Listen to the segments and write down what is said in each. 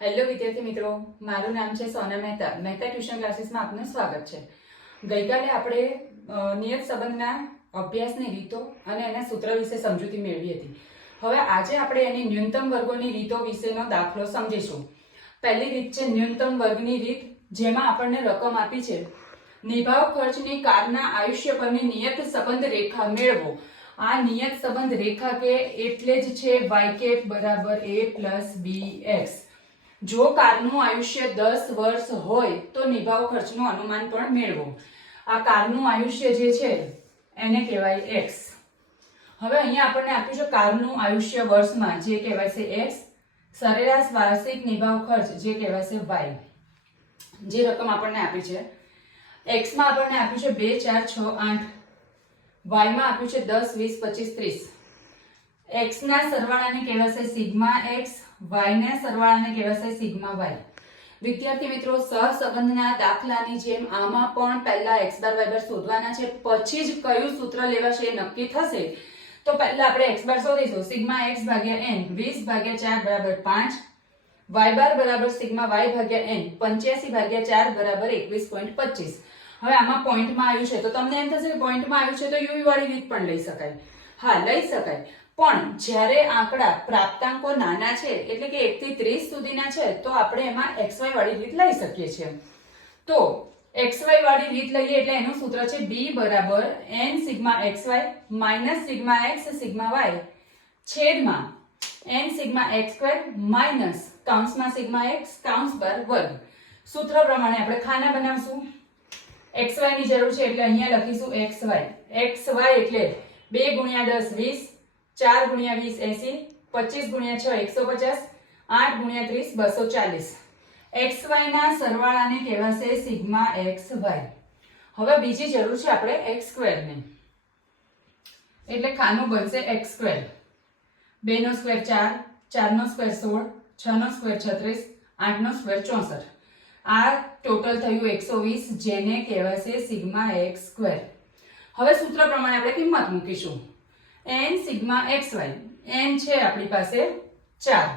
Hello વિદ્યાર્થી મિત્રો. મારું નામ છે સોના મહેતા. મહેતા ટ્યુશન ક્લાસીસમાં આપનું સ્વાગત છે. ગઈકાલે આપણે નિયત સંબંધના અભ્યાસની રીતો અને એના સૂત્ર વિશે સમજૂતી મેળવી હતી. હવે આજે આપણે એની ન્યૂનતમ વર્ગોની રીતો વિશેનો દાખલો સમજીશું. પહેલી રીત છે ન્યૂનતમ વર્ગની રીત, જેમાં આપણને રકમ આપી છે. નિભાવ ખર્ચની કારના આયુષ્ય પરની નિયત સંબંધ રેખા મેળવો. આ નિયત સંબંધ રેખા કે એટલે જ છે વાય કેફ બરાબર એ પ્લસ બી એક્સ જો કારનું આયુષ્ય દસ વર્ષ હોય, તો નિભાવ ખર્ચનું અનુમાન પણ મેળવો. આ કારનું આયુષ્ય જે છે, એને કહેવાય એક્સ હવે અહીંયા આપણને આપ્યું છે કારનું આયુષ્ય વર્ષમાં, જે કહેવાય છે એક્સ સરેરાશ વાર્ષિક નિભાવ ખર્ચ, જે કહેવાય છે વાય જે રકમ આપણને આપી છે. એક્સમાં આપણને આપ્યું છે બે, ચાર, છ, આઠ. વાયમાં આપ્યું છે દસ, વીસ, પચીસ, ત્રીસ. એક્સ ના સરવાળાને કહેવાશે સિગ્મા એક્સ વાય ના સરવાળાને કહેવાશે સિગ્મા વાય વિદ્યાર્થી મિત્રો, સહસંબંધના દાખલાની જેમ આમાં પણ પહેલા એક્સ બાર વાય બાર શોધવાના છે, પછી જ કયું સૂત્ર લેવાશે એ નક્કી થશે? તો પહેલા આપણે એક્સ બાર શોધીશું. સિગ્મા એક્સ ભાગ્યા એન વીસ ભાગ્યા ચાર બરાબર પાંચ. વાય બાર બરાબર સિગ્મા વાય ભાગ્યા એન પંચ્યાસી ભાગ્યા ચાર બરાબર એકવીસ પોઈન્ટ પચીસ. હવે આમાં પોઈન્ટમાં આવ્યું છે. તો તમને એમ થશે કે પોઈન્ટમાં આવ્યું છે તો યુવી વાળી રીત પણ લઈ શકાય. હા, લઈ શકાય. પણ જ્યારે આંકડા પ્રાપ્તાંકો નાના છે, એટલે કે એકથી ત્રીસ સુધીના છે, તો આપણે એમાં xy વાળી રીત લઈ શકીએ છીએ. તો xy વાળી રીત લઈએ એટલે એનું સૂત્ર છે બી બરાબર N sigma Y minus sigma X sigma Y છેદમાં N sigma X square minus કાઉન્સમાં sigma X કાઉન્સ બાર વર્ગ. સૂત્ર પ્રમાણે આપણે ખાના બનાવશું. એક્સ વાયની જરૂર છે એટલે અહીંયા લખીશું એક્સ વાય. એક્સ વાય એટલે બે ગુણ્યા દસ વીસ ચાર ગુણ્યા વીસ એસી, પચીસ ગુણ્યા છ એકસો પચાસ, આઠ ગુણ્યા ત્રીસ બસો ચાલીસ. એક્સ ના સરવાળાને કહેવાશે સિગ્મા વાય હવે બીજી જરૂર છે આપણે એક્સ સ્ક્વેરની. એટલે ખાનું બનશે એક્સ સ્ક્વેર. બે નો સ્ક્વેર ચાર ચાર નો સ્ક્વેર સોળ છ નો સ્ક્વેર છત્રીસ આઠ નો સ્ક્વેર ચોસઠ. આ ટોટલ થયું એકસો વીસ, જેને કહેવાશે સિગ્મા એક્સ સ્ક્વેર. હવે સૂત્ર પ્રમાણે આપણે કિંમત મૂકીશું. N sigma X Y N છે આપણી પાસે ચાર.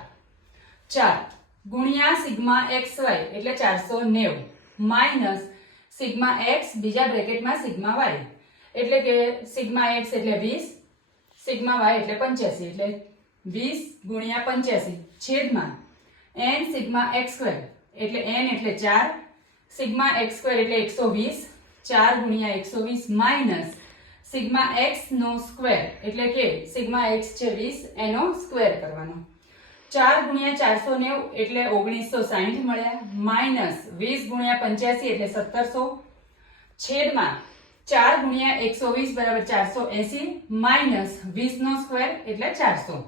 ચાર. ગુણ્યા સિગ્મા એક્સ વાય એટલે ચારસો નેવું. માઇનસ સિગ્મા એક્સ બીજા બ્રેકેટમાં સિગ્મા વાય એટલે કે સિગ્મા એક્સ એટલે વીસ સિગ્મા વાય એટલે પંચ્યાસી, એટલે વીસ ગુણ્યા પંચ્યાસી. છેદમાં એન સિગ્મા એક્સ સ્ક્વેર એટલે એન એટલે ચાર. સિગ્મા એક્સ સ્ક્વેર એટલે એકસો વીસ. ચાર ગુણ્યા એકસો વીસ માઇનસ સિગ્મા એક્સ નો સ્ક્વેર, એટલે કે સિગ્મા એક્સ છે વીસ, એનો સ્ક્વેર કરવાનો. ચાર ગુણ્યા ચારસો નેવું, એટલે ઓગણીસો સાહીઠ મળ્યા. માઇનસ વીસ ગુણ્યા પંચ્યાસી, એટલે સત્તરસો. છેદમાં ચાર ગુણ્યા એકસો વીસ બરાબર ચારસો એસી માઇનસ વીસ નો સ્ક્વેર, એટલે ચારસો.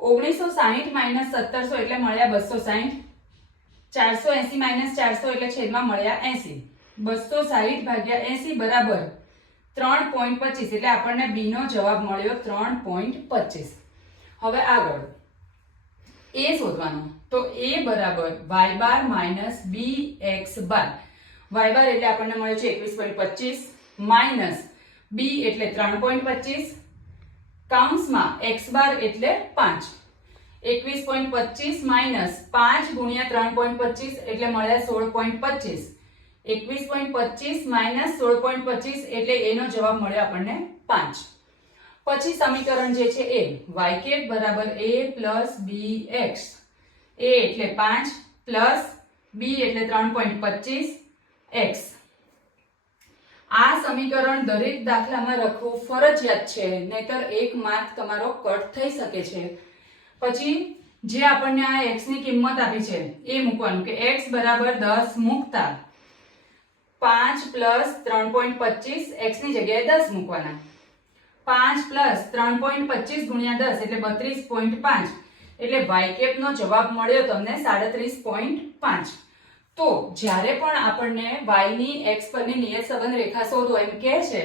ઓગણીસો સાહીઠ માઇનસ સત્તરસો, એટલે મળ્યા બસો સાહીઠ. ચારસો એસી માઇનસ ચારસો, એટલે છેદમાં મળ્યા એસી. બસો સાહીઠ ભાગ્યા એસી બરાબર ત્રણ પોઈન્ટ પચીસ એટલે આપણને બીનો જવાબ મળ્યો ત્રણ પોઈન્ટ પચીસ. હવે આગળ. એ શોધવાનું. તો એ બરાબર Y bar minus B X bar Y bar એટલે આપણને મળે છે એકવીસ પોઈન્ટ પચીસ માઇનસ બી એટલે ત્રણ પોઈન્ટ પચીસ. કાઉન્સમાં એક્સ બાર એટલે પાંચ. એકવીસ પોઈન્ટ પચીસ માઇનસ પાંચ ગુણ્યા ત્રણ પોઈન્ટ પચીસ એટલે મળ્યા સોળ પોઈન્ટ પચીસ. એકવીસ પોઈન્ટ પચીસ માઇનસ સોળ પોઈન્ટ પચીસ એટલે એનો જવાબ મળ્યો આપણને પાંચ. પછી સમીકરણ જે છે એ, વાય કેપ બરાબર એ પ્લસ બી એક્સ. એ એટલે પાંચ પ્લસ બી એટલે ત્રણ પોઈન્ટ પચીસ એક્સ. આ સમીકરણ દરેક દાખલામાં લખવું ફરજિયાત છે, નહીતર એક માર્ક તમારો કટ થઈ શકે છે. પછી જે આપણને આ એક્સની કિંમત આપી છે, એ મૂકવાનું કે એક્સ બરાબર દસ મૂકતા પાંચ પ્લસ ત્રણ પોઈન્ટ પચીસ એક્સની જગ્યાએ દસ મૂકવાના. પાંચ પ્લસ ત્રણ પોઈન્ટ પચીસ ગુણ્યા દસ એટલે બત્રીસ પોઈન્ટ પાંચ. એટલે વાયકેપ નો જવાબ મળ્યો તમને સાડત્રીસ પોઈન્ટ પાંચ. તો જ્યારે પણ આપણને વાયની x પરની નિયત સંબંધ રેખા શોધો એમ કહે છે,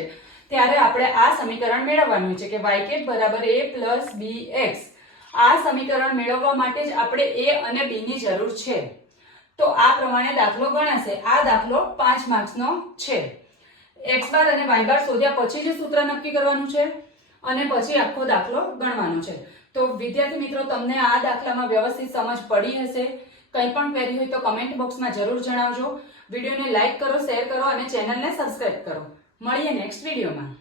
ત્યારે આપણે આ સમીકરણ મેળવવાનું છે કે વાયકેપ કેપ બરાબર એ પ્લસ બી એક્સ આ સમીકરણ મેળવવા માટે જ આપણે એ અને બીની જરૂર છે. તો આ પ્રમાણે દાખલો ગણાશે. આ દાખલો પાંચ માર્ક્સનો છે. એક્સ બાર અને વાય બાર શોધ્યા પછી જ સૂત્ર નક્કી કરવાનું છે અને પછી આખો દાખલો ગણવાનો છે. તો વિદ્યાર્થી મિત્રો, તમને આ દાખલામાં વ્યવસ્થિત સમજ પડી હશે. કંઈ પણ ક્વેરી હોય તો કમેન્ટ બોક્સમાં જરૂર જણાવજો. વિડીયોને લાઇક કરો શેર કરો અને ચેનલને સબસ્ક્રાઇબ કરો. મળીએ નેક્સ્ટ વિડીયોમાં.